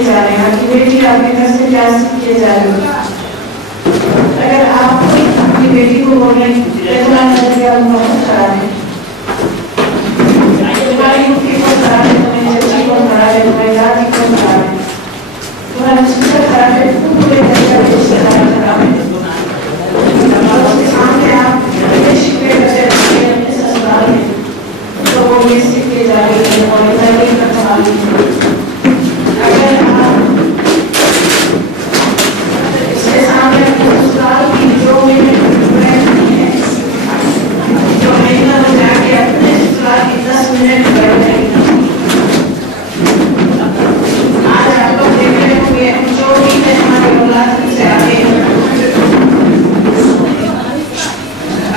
کیے جا رہے ہیں، آپ کی بیٹی آپ کے گھر سے کیا سیکھ کیے جا رہی ہے. اگر آپ اپنی بیٹی کو بول رہے ہیں تمہارا نظریہ بہت خراب ہے، تمہاری مٹھی بہت خراب ہے، تمہاری بچی بہت خراب ہے، تمہاری دادی بہت خراب ہے، تمہارا رشتہ خراب ہے، تم پورے گھر کا رشتہ خراب ہے، اور اس کے سامنے آپ شکوے کرتے رہتے ہیں اپنے سسرال میں، تو وہ یہ سیکھ کے جا رہی ہے اور تعلیم کرنے والی ہے. اگر آپ اس کے سامنے اپنے سسرال کی جو رہتی ہے، جو مہینہ ہو جا کے اپنے سسرال کی 10 منٹ کر رہی ہے، آج آپ لوگ دیکھ رہے ہوں گے جو بھی ہے ہماری اولاد سے آگے.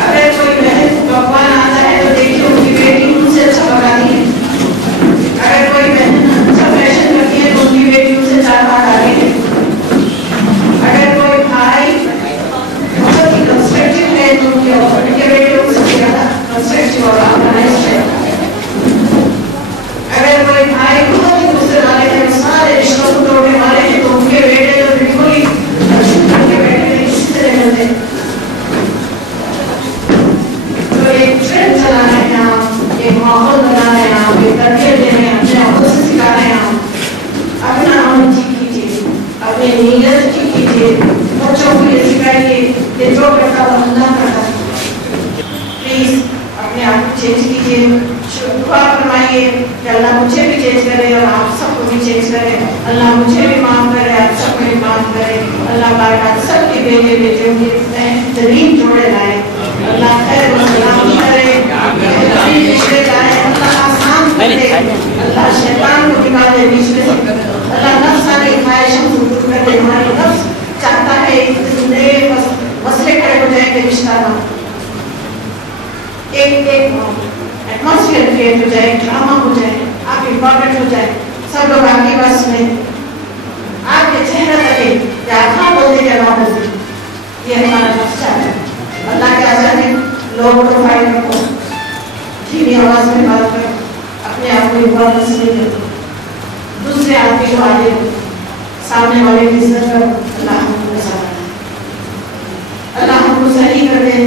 اگر کوئی بہن پکوان آتا ہے تو دیکھیے ان کی بیٹی ان سے اچھا پکاتی ہے. اگر کوئی بہن اچھا فیشن کرتی ہے تو ان کی بیٹی ان سے 4 بار آگے ہے. اگر کوئی بھائی بہت ہی کنسٹرکٹیو ہے تو ان کے بیٹے ان سے زیادہ کنسٹرکٹیو اور آرگنائزڈ ہے. اگر کوئی بھائی بہت ہی دوسرے والے ہیں، سارے رشتوں کو توڑنے والے ہیں، تو ان کے بیٹے تو بالکل ہی ان کے بیٹے نہیں کسی طرح ملتے. تو ایک ٹرینڈ چلا رہے ہیں آپ، ایک ماحول بنا رہے ہیں آپ، ایک تربیت دے رہے ہیں، اپنے آنکھوں سے سکھا رہے ہیں آپ. اپنا عمل ٹھیک کیجیے، اپنی نیت ٹھیک کیجیے، بچوں کو یہ سکھائیے کہ جو کرتا وہ اللہ کرتا ہے. پلیز اپنے آپ کو چینج کیجیے، دعا فرمائیے کہ اللہ مجھے بھی چینج کرے اور آپ سب کو بھی چینج کرے. اللہ مجھے بھی معاف کرے، آپ سب کو بھی معاف کرے. اللہ بارکات سب کے بیٹے بیٹیوں کے بہترین جوڑے لائے. اللہ خیر و سلامتی کرے، بہترین رشتے لائے. اللہ آسان کرے، اللہ شیطان کو نکالے بیچ میں سے. اللہ نفس ساری خواہشوں کو دور کر دے. ہماری نفس چاہتا ہے ایک نئے مسئلے کھڑے ہو جائیں کہ رشتہ نہ ایک ایٹماسفیئر کریٹ ہو جائے، ڈرامہ ہو جائے، آپ امپورٹنٹ ہو جائے، سب لوگ آپ کی بات سنیں، آپ کے چہرہ لگے کہ آپ ہاں بولتے یا نہ بولتے. یہ ہمارا نفس چاہتا ہے. اللہ کے آزاد ہے، لوگ پروفائل رکھو، دھیمی آواز میں بات کرو، اپنے آپ کو امپورٹنس نہیں دو، دوسرے آدمی کو آگے دو، سامنے والے کی عزت کرو. اللہ ہم کو ساتھ ہے، اللہ ہم کو صحیح کر دے.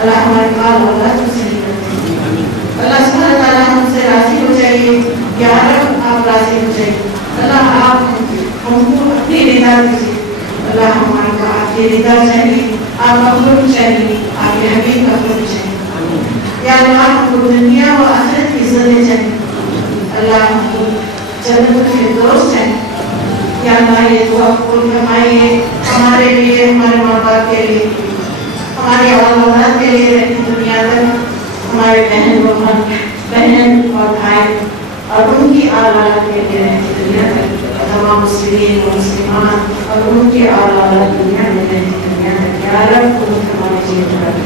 اللہ ہمارے کال اور اللہ کو صحیح کر دے. اللہ سبحانہ تعالیٰ ہم سے راضی ہو جائیے، یا رب آپ راضی ہو جائیے. اللہ آپ ہم کو اپنی رضا دیجیے. اللہ ہمارے کو آپ کی رضا چاہیے، آپ کا حکم چاہیے، آپ کے حبیب کا حکم چاہیے. یا اللہ ہم کو دنیا و آخرت کی عزتیں چاہیے. اللہ ہم کو جنت الفردوس چاہیے. یا اللہ یہ دعا قبول فرمائیے ہمارے لیے، ہمارے ماں باپ کے لیے، ہماری اولاد کے لیے رہتی دنیا تک، ہمارے بہن اور بھائی اور ان کی اولاد کے لیے رہتی دنیا تک، تمام مسلمین و مسلمات اور ان کی اولاد دنیا میں رہتی دنیا تک. یا رب ہمارے جیت کر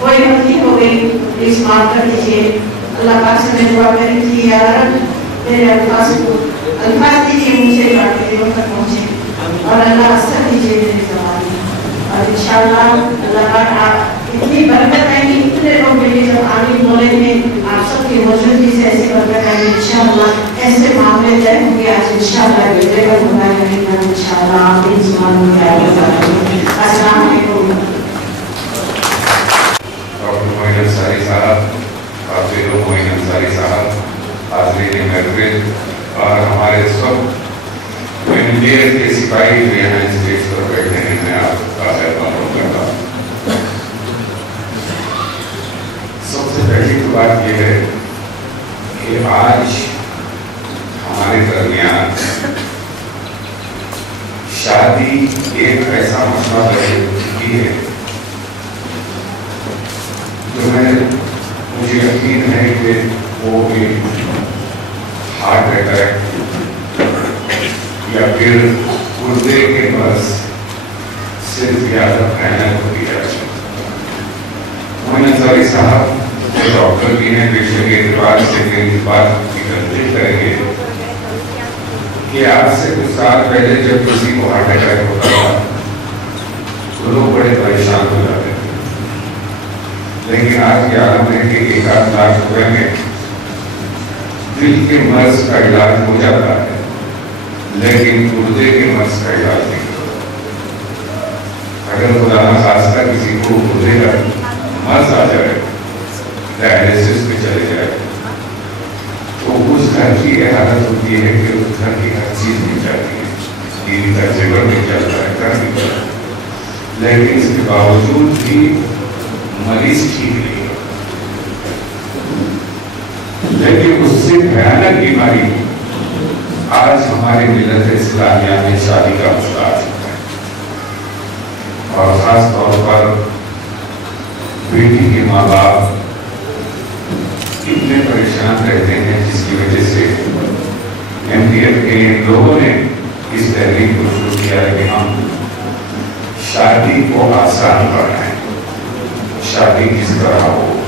کوئی غلطی ہو گئی پلیز معاف کر دیجیے. اللہ پاک سے میں دعا کری تھی، یا رب میرے الفاظ دیجیے مجھے باتیں دلوں تک پہنچے، اور اللہ اثر دیجیے میرے زبان میں. اور انشاءاللہ اللہ پاک آپ اتنی برکت آئیں گی، اتنے لوگ ملے جب آمین بولیں گے، آپ سب کی موجودگی سے ایسی برکت آئیں گی. انشاءاللہ ایسے معاملے طے ہوں گے آج انشاءاللہ بیٹے کا خدا کریں گا انشاءاللہ. آمین زبان میں السلام علیکم. ڈاکٹر معین انصاری صاحب، حاضرین معین انصاری صاحب، حاضرین محفل اور ہمارے سب انڈیا کے سپاہی جو یہاں اسٹیج پر بیٹھے ہیں، میں آپ کا خیرمقدم کرتا ہوں. سب سے پہلی تو بات یہ ہے کہ آج ہمارے درمیان شادی ایک ایسا مسئلہ بن چکی ہے جو مجھے یقین ہے کہ وہ بھی ہارٹ اٹیک یا پھر گردے کے مرض سے زیادہ محنت ہوتی ہے. معین انصاری صاحب ڈاکٹر بھی ہیں، پیشے کے اعتبار سے میری بات کی تصدیق کریں گے کہ آج سے کچھ سال پہلے جب کسی کو ہارٹ اٹیک ہوتا تھا تو لوگ بڑے پریشان ہو جاتے تھے، لیکن آج کے عالم ہے کہ 1 لاکھ روپے میں دل کے مرض کا علاج ہو جاتا ہے. لیکن گردے کے مرض کا علاج نہیں کرتا. اگر خدا نخواستہ کسی کو گردے کا مرض آ جائے, ڈائلیسس پہ چلے جائے, تو اس گھر کی یہ حالت ہوتی ہے کہ اس گھر کی ہر چیز نہیں چاہتی ہے, بیوی کا زیور نہیں چلتا ہے, گھر نہیں چلتا, لیکن اس کے باوجود بھی مریض ٹھیک نہیں ہوتا. لیکن اس سے بھیانک بیماری آج ہمارے ملت اسلامیہ میں شادی کا مسئلہ آ چکا ہے, اور خاص طور پر بیٹی کے ماں باپ اتنے پریشان رہتے ہیں, جس کی وجہ سے MDF کے لوگوں نے اس تحریک کو شروع کیا ہے کہ ہم شادی کو آسان بنائیں. شادی کس طرح ہو,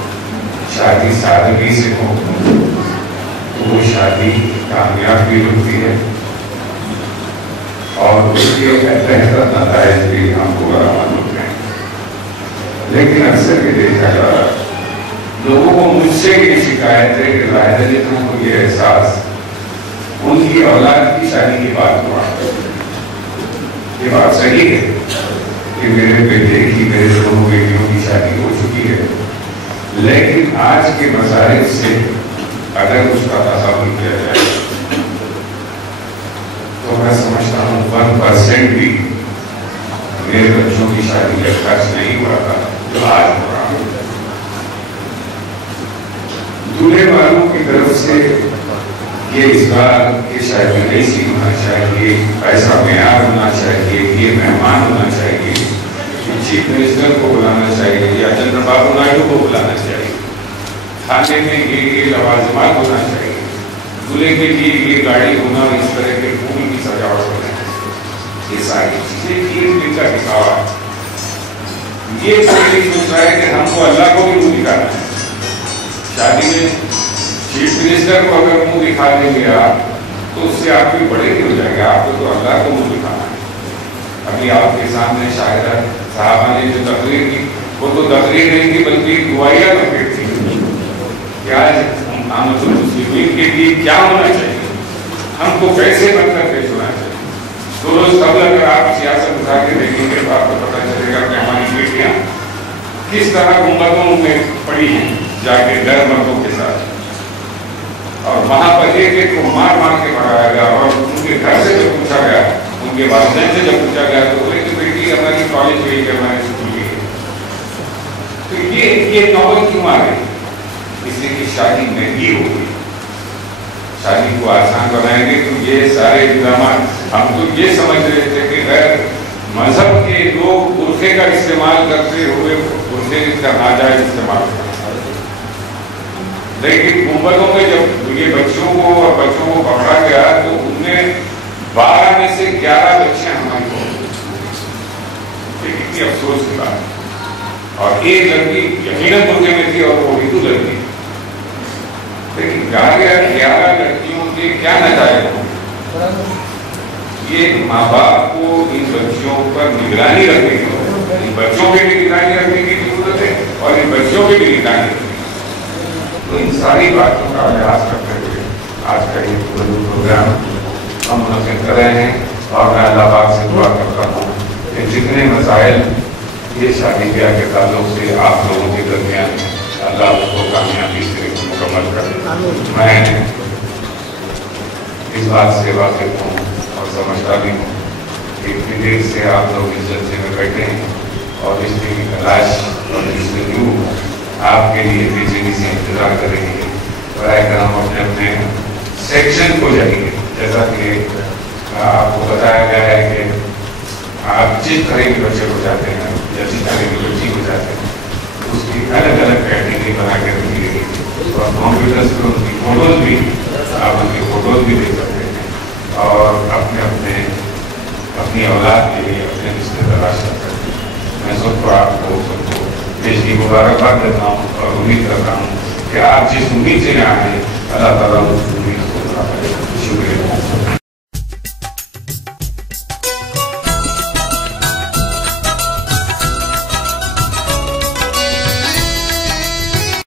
شادی سادگی سے ہو, تو وہ شادی کامیاب بھی ہوتی ہے اور اس کے بہتر نتائج بھی ہم کو برآمد ہوتے ہیں. لیکن اکثر یہ دیکھا جا رہا ہے, لوگوں کو مجھ سے یہ شکایت ہے کہ ظاہر جتنا کو یہ احساس ان کی اولاد کی شادی کی بات ہوا. یہ بات صحیح ہے کہ میرے بیٹے کی, میرے دونوں بیٹیوں کی شادی ہو چکی ہے, لیکن آج کے مصارف سے اگر اس کا تصور کیا جائے تو میں سمجھتا ہوں 1% بھی میرے بچوں کی شادی کا خرچ نہیں ہوا تھا جو آج ہو رہا ہے. دولہے والوں کی طرف سے یہ اس بار یہ شادی ایسی ہونا چاہیے, ایسا معیار ہونا چاہیے, یہ مہمان ہونا چاہیے, چیف منسٹر کو بلانا چاہیے یا چندر بابو نائیڈو کو بلانا چاہیے, کھانے میں یہ لوازمات ہونا چاہیے, دولہے کے لیے یہ گاڑی ہونا, اس طرح کے پھول کی سجاوٹ ہونا, یہ ساری چیزیں 3 دن کا دکھاوا. یہ کوئی نہیں سوچ رہا ہے کہ ہم کو اللہ کو بھی منہ دکھانا ہے. شادی میں چیف منسٹر کو اگر منہ دکھا دیں گے آپ تو اس سے آپ بھی بڑے نہیں ہو جائیں گے, آپ کو تو اللہ کو منہ دکھانا ہے. ابھی آپ کے سامنے شاہدہ صحابہ نے جو تقریر کی, وہ تو تقریر نہیں تھی بلکہ دعائیہ تقریر تھی کہ آج امت المسلمین کے لیے کیا ہونا چاہیے, ہم کو کیسے بن کر پیش ہونا چاہیے. تو روز قبل اگر آپ سیاست اٹھا کے دیکھیں گے تو آپ کو پتہ چلے گا کہ ہماری بیٹیاں کس طرح گنبدوں میں پڑی ہیں جا کے ڈر مردوں کے ساتھ, اور وہاں پر ایک ایک کو مار مار کے پڑھایا گیا, اور ان کے گھر سے جب پوچھا گیا, ان کے والدین سے جب پوچھا گیا تو بولے کہ بیٹی ہماری کالج گئی ہے, ہماری اسکول گئی ہے. تو یہ نوبت کیوں آ گئی؟ اس لیے کہ شادی مہنگی ہوگی. شادی کو آسان بنائیں گے تو یہ سارے اقدامات, ہم تو یہ سمجھ رہے تھے کہ غیر مذہب کے لوگ برقعے کا استعمال کرتے ہوئے برقعے کا ناجائز استعمال کرتے, لیکن گنبدوں میں جب یہ بچوں کو اور بچوں کو پکڑا گیا تو ان میں 12 میں سے 11 بچے ہماری کو, یہ کتنی افسوس کی بات ہے. اور ایک لڑکی یقیناً برقعے میں تھی اور وہ ہندو لڑکی, لیکن 11 لڑکیوں کے کیا نتائج ہوں. یہ ماں باپ کو ان بچیوں پر نگرانی رکھنے کی, ان بچوں پہ بھی نگرانی رکھنے کی ضرورت ہے اور ان بچوں پہ بھی نگرانی رکھنے کی. تو ان ساری باتوں کا لحاظ کرتے ہوئے آج کا یہ پروگرام ہم منعقد کر رہے ہیں, اور میں اللہ پاک سے دعا کرتا ہوں کہ جتنے مسائل یہ شادی بیاہ کے تعلق سے آپ لوگوں کے درمیان اللہ اس کو کامیابی سے مکمل کرے. میں اس بات سے واقف ہوں اور سمجھتا بھی ہوں کہ اتنی دیر سے آپ لوگ اس جلسے میں بیٹھے ہیں اور اس کی تلاش اور اس سے آپ کے لیے بے چینی سے انتظار کریں گے. برائے کرم اپنے اپنے سیکشن کو جائیے, جیسا کہ آپ کو بتایا گیا ہے کہ آپ جس طرح کے بچے کو جاتے ہیں یا جس طرح کی بچی کو جاتے ہیں اس کی الگ الگ کیٹیگری بنا کے رکھی گئی, اور کمپیوٹرس پہ ان کی فوٹوز بھی, آپ ان کی فوٹوز بھی دیکھ سکتے ہیں اور اپنی اولاد کے لیے اپنے رشتے تلاش کر سکتے ہیں. میں سب کو آپ کو سب کو دیش کی مبارکباد دیتا ہوں اور امید کرتا ہوں کہ آپ جس امید سے یہاں آئے اللہ تعالیٰ